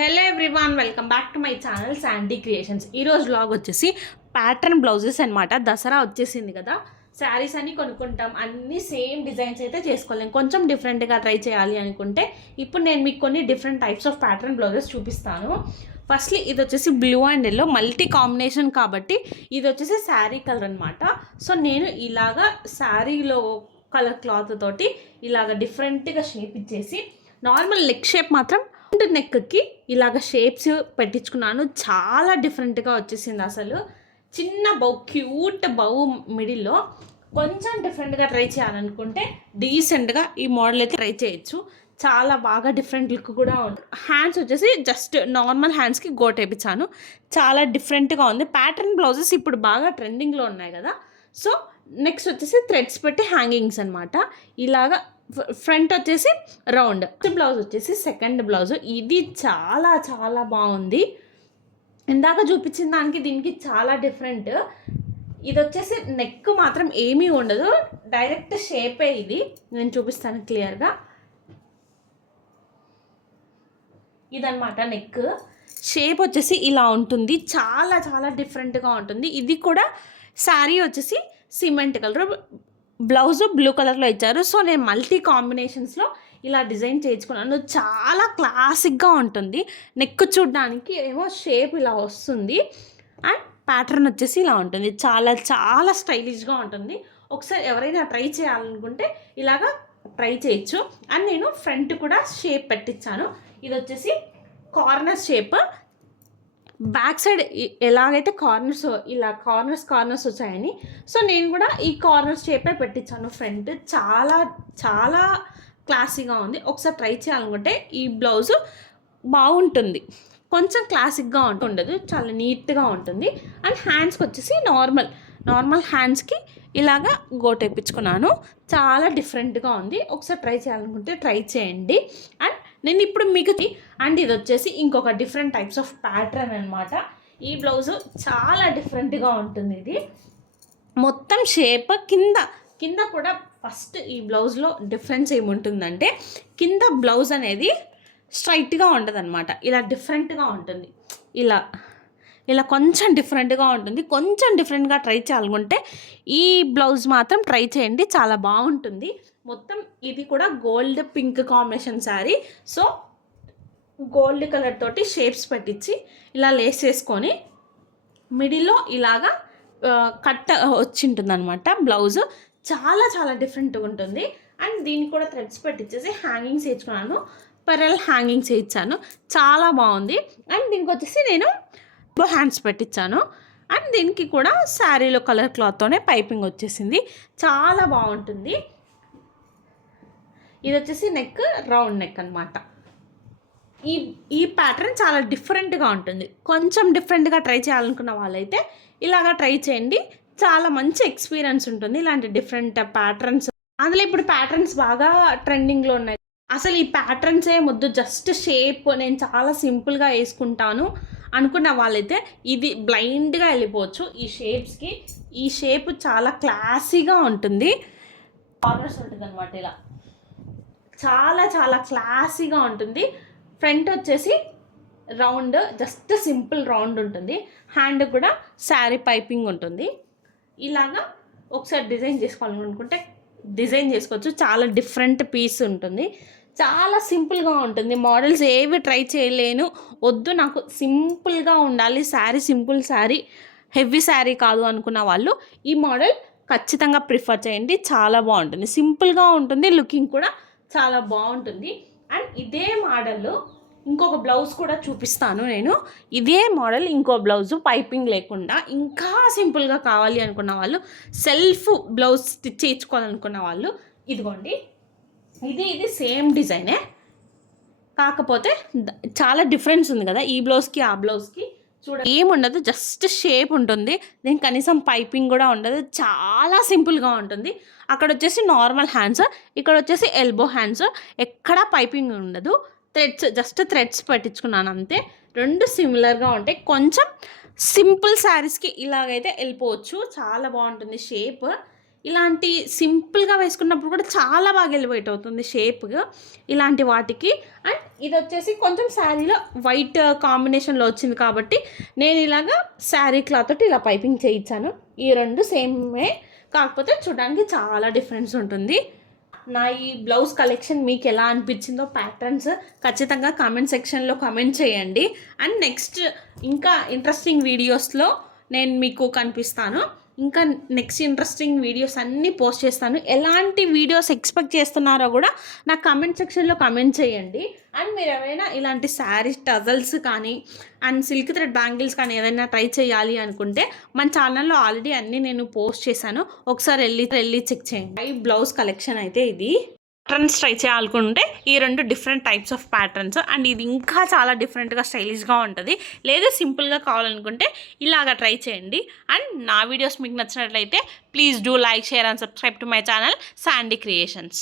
Hello everyone, welcome back to my channel Sandy creations. ఈరోజు vlog వచ్చేసి pattern blouses అనమాట. దసరా వచ్చేసింది కదా, శారీస్ అన్ని కొనుక్కుంటాం, అన్ని సేమ్ డిజైన్స్ అయితే చేసుకోలేం. కొంచెం డిఫరెంట్గా ట్రై చేయాలి అనుకుంటే ఇప్పుడు నేను మీకు కొన్ని different types of pattern blouses చూపిస్తాను. ఫస్ట్లీ ఇది వచ్చేసి blue and yellow multi combination కాబట్టి ఇది వచ్చేసి శారీ కలర్ అనమాట. సో నేను ఇలాగా శారీలో కలర్ క్లాత్ తోటి ఇలాగ డిఫరెంట్గా షేప్ ఇచ్చేసి నార్మల్ నెక్ షేప్ మాత్రం నెక్కి ఇలాగ షేప్స్ పెట్టించుకున్నాను. చాలా డిఫరెంట్గా వచ్చేసింది. అసలు చిన్న బౌ, క్యూట్ బౌ మిడిల్లో కొంచెం డిఫరెంట్గా ట్రై చేయాలనుకుంటే డీసెంట్గా ఈ మోడల్ అయితే ట్రై చేయొచ్చు. చాలా బాగా డిఫరెంట్ లుక్ కూడా ఉంది. హ్యాండ్స్ వచ్చేసి జస్ట్ నార్మల్ హ్యాండ్స్కి గోట్ వేయించాను. చాలా డిఫరెంట్గా ఉంది. ప్యాటర్న్ బ్లౌజెస్ ఇప్పుడు బాగా ట్రెండింగ్లో ఉన్నాయి కదా. సో నెక్స్ట్ వచ్చేసి థ్రెడ్స్ పెట్టి హ్యాంగింగ్స్ అనమాట. ఇలాగా ఫ్రంట్ వచ్చేసి రౌండ్. బ్లౌజ్ వచ్చేసి సెకండ్ బ్లౌజ్. ఇది చాలా చాలా బాగుంది. ఇందాక చూపించిన దానికి దీనికి చాలా డిఫరెంట్. ఇది వచ్చేసి నెక్ మాత్రం ఏమీ ఉండదు, డైరెక్ట్ షేపే. ఇది నేను చూపిస్తాను క్లియర్గా. ఇదన్నమాట నెక్ షేప్ వచ్చేసి ఇలా ఉంటుంది. చాలా చాలా డిఫరెంట్గా ఉంటుంది. ఇది కూడా శారీ వచ్చేసి సిమెంట్ కలర్, బ్లౌజ్ బ్లూ కలర్లో ఇచ్చారు. సో నేను మల్టీ కాంబినేషన్స్లో ఇలా డిజైన్ చేయించుకున్నాను. చాలా క్లాసిక్గా ఉంటుంది. నెక్ చూడడానికి ఏమో షేప్ ఇలా వస్తుంది అండ్ ప్యాటర్న్ వచ్చేసి ఇలా ఉంటుంది. చాలా చాలా స్టైలిష్గా ఉంటుంది. ఒకసారి ఎవరైనా ట్రై చేయాలనుకుంటే ఇలాగా ట్రై చేయొచ్చు. అండ్ నేను ఫ్రంట్ కూడా షేప్ పెట్టించాను. ఇది వచ్చేసి కార్నర్ షేప్. బ్యాక్ సైడ్ ఎలాగైతే కార్నర్స్ ఇలా కార్నర్స్ వచ్చాయని, సో నేను కూడా ఈ కార్నర్ షేపే పెట్టించాను ఫ్రంట్. చాలా చాలా క్లాసీగా ఉంది. ఒకసారి ట్రై చేయాలనుకుంటే ఈ బ్లౌజ్ బాగుంటుంది. కొంచెం క్లాసిక్గా ఉండదు, చాలా నీట్గా ఉంటుంది. అండ్ హ్యాండ్స్కి వచ్చేసి నార్మల్ హ్యాండ్స్కి ఇలాగా గోట్ వేయించుకున్నాను. చాలా డిఫరెంట్గా ఉంది. ఒకసారి ట్రై చేయాలనుకుంటే ట్రై చేయండి. అండ్ నేను ఇప్పుడు మీకు అండ్ ఇది వచ్చేసి ఇంకొక డిఫరెంట్ టైప్స్ ఆఫ్ ప్యాటర్న్ అనమాట. ఈ బ్లౌజు చాలా డిఫరెంట్గా ఉంటుంది. ఇది మొత్తం షేప్ కింద కూడా ఫస్ట్ ఈ బ్లౌజ్లో డిఫరెన్స్ ఏముంటుందంటే కింద బ్లౌజ్ అనేది స్ట్రైట్గా ఉండదు అనమాట. ఇలా డిఫరెంట్గా ఉంటుంది. ఇలా కొంచెం డిఫరెంట్గా ఉంటుంది. కొంచెం డిఫరెంట్గా ట్రై చేయాలనుకుంటే ఈ బ్లౌజ్ మాత్రం ట్రై చేయండి, చాలా బాగుంటుంది. మొత్తం ఇది కూడా gold pink combination sari. So gold colour తోటి షేప్స్ పెట్టించి ఇలా లేస్ చేసుకొని మిడిల్లో ఇలాగా కట్ వచ్చింటుంది అనమాట బ్లౌజ్. చాలా చాలా డిఫరెంట్గా ఉంటుంది. అండ్ దీనికి కూడా థ్రెడ్స్ పెట్టించేసి హ్యాంగింగ్స్ వేయించుకున్నాను. పెరల్ హ్యాంగింగ్స్ వేయించాను. చాలా బాగుంది. అండ్ దీనికి వచ్చేసి నేను హ్యాండ్స్ పెట్టించాను. అండ్ దీనికి కూడా శారీలో కలర్ క్లాత్తోనే పైపింగ్ వచ్చేసింది. చాలా బాగుంటుంది. ఇది వచ్చేసి నెక్ రౌండ్ నెక్ అనమాట. ఈ ప్యాటర్న్ చాలా డిఫరెంట్గా ఉంటుంది. కొంచెం డిఫరెంట్గా ట్రై చేయాలనుకున్న వాళ్ళైతే ఇలాగా ట్రై చేయండి. చాలా మంచి ఎక్స్పీరియన్స్ ఉంటుంది ఇలాంటి డిఫరెంట్ ప్యాటర్న్స్. అందులో ఇప్పుడు ప్యాటర్న్స్ బాగా ట్రెండింగ్లో ఉన్నాయి. అసలు ఈ ప్యాటర్న్సే ముద్దు, జస్ట్ షేప్ నేను చాలా సింపుల్గా వేసుకుంటాను అనుకున్న వాళ్ళైతే ఇది బ్లైండ్గా వెళ్ళిపోవచ్చు ఈ షేప్స్కి. ఈ షేప్ చాలా క్లాసీగా ఉంటుంది. కార్నర్స్ ఉంటుంది అనమాట. ఇలా చాలా చాలా క్లాసీగా ఉంటుంది. ఫ్రంట్ వచ్చేసి రౌండ్, జస్ట్ సింపుల్ రౌండ్ ఉంటుంది. హ్యాండ్ కూడా శారీ పైపింగ్ ఉంటుంది. ఇలాగా ఒకసారి డిజైన్ చేసుకోవాలనుకుంటే డిజైన్ చేసుకోవచ్చు. చాలా డిఫరెంట్ పీస్ ఉంటుంది. చాలా సింపుల్గా ఉంటుంది. మోడల్స్ ఏవి ట్రై చేయలేను, వద్దు నాకు సింపుల్గా ఉండాలి శారీ, సింపుల్ శారీ, హెవీ శారీ కాదు అనుకున్న వాళ్ళు ఈ మోడల్ ఖచ్చితంగా ప్రిఫర్ చేయండి. చాలా బాగుంటుంది. సింపుల్గా ఉంటుంది, లుకింగ్ కూడా చాలా బాగుంటుంది. అండ్ ఇదే మోడల్లో ఇంకొక బ్లౌజ్ కూడా చూపిస్తాను నేను. ఇదే మోడల్ ఇంకో బ్లౌజు పైపింగ్ లేకుండా ఇంకా సింపుల్గా కావాలి అనుకున్న వాళ్ళు, సెల్ఫ్ బ్లౌజ్ స్టిచ్ చేయించుకోవాలనుకున్న వాళ్ళు ఇదిగోండి. ఇది సేమ్ డిజైనే, కాకపోతే చాలా డిఫరెన్స్ ఉంది కదా ఈ బ్లౌజ్కి ఆ బ్లౌజ్కి. ఏముండదు, జస్ట్ షేప్ ఉంటుంది. దీనికి కనీసం పైపింగ్ కూడా ఉండదు. చాలా సింపుల్గా ఉంటుంది. అక్కడ వచ్చేసి నార్మల్ హ్యాండ్స్, ఇక్కడ వచ్చేసి ఎల్బో హ్యాండ్స్. ఎక్కడా పైపింగ్ ఉండదు. జస్ట్ థ్రెడ్స్ పెట్టించుకున్నాను అంతే. రెండు సిమిలర్గా ఉంటాయి. కొంచెం సింపుల్ శారీస్కి ఇలాగైతే వెళ్ళిపోవచ్చు. చాలా బాగుంటుంది షేప్. ఇలాంటి సింపుల్గా వేసుకున్నప్పుడు కూడా చాలా బాగా ఎలివేట్ అవుతుంది షేప్గా ఇలాంటి వాటికి. అండ్ ఇది వచ్చేసి కొంచెం శారీలో వైట్ కాంబినేషన్లో వచ్చింది కాబట్టి నేను ఇలాగా శారీ క్లాత్ తోటి ఇలా పైపింగ్ చేయించాను. ఈ రెండు సేమే, కాకపోతే చూడడానికి చాలా డిఫరెన్స్ ఉంటుంది. నా ఈ బ్లౌజ్ కలెక్షన్ మీకు ఎలా అనిపించిందో ప్యాటర్న్స్ ఖచ్చితంగా కామెంట్ సెక్షన్లో కామెంట్ చేయండి. అండ్ నెక్స్ట్ ఇంకా ఇంట్రెస్టింగ్ వీడియోస్లో నేను మీకు కనిపిస్తాను. ఇంకా నెక్స్ట్ ఇంట్రెస్టింగ్ వీడియోస్ అన్నీ పోస్ట్ చేస్తాను. ఎలాంటి వీడియోస్ ఎక్స్పెక్ట్ చేస్తున్నారో కూడా నాకు కామెంట్ సెక్షన్లో కామెంట్ చేయండి. అండ్ మీరు ఏమైనా ఇలాంటి శారీస్ టజల్స్ కానీ అండ్ సిల్క్ థ్రెడ్ బ్యాంగిల్స్ కానీ ఏదైనా ట్రై చేయాలి అనుకుంటే మన ఛానల్లో ఆల్రెడీ అన్నీ నేను పోస్ట్ చేశాను, ఒకసారి వెళ్ళి చెక్ చేయండి. ఈ బ్లౌజ్ కలెక్షన్ అయితే ఇది ప్యాటర్న్స్ ట్రై చేయాలనుకుంటే ఈ రెండు different types of patterns. And ఇది ఇంకా చాలా డిఫరెంట్గా స్టైలిష్గా ఉంటుంది. లేదు సింపుల్గా కావాలనుకుంటే ఇలాగా ట్రై చేయండి. అండ్ నా వీడియోస్ మీకు నచ్చినట్లయితే please do like, share and subscribe to my channel Sandy creations.